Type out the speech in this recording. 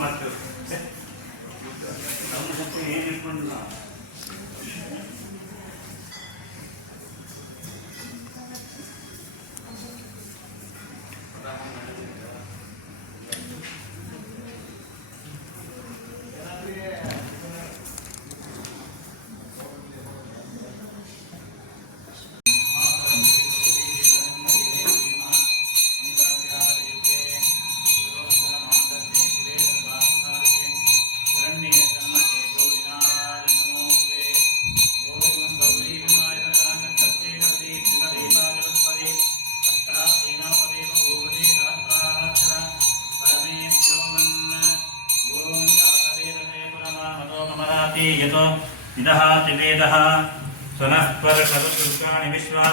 ಮಾಡ್ತೇವೆ. ನಮ್ಮ ಶಕ್ತಿ ಏನು ಇಟ್ಕೊಂಡು यतो निदहाति वेदः। स्वनः परकरुदुर्गाणि विश्वा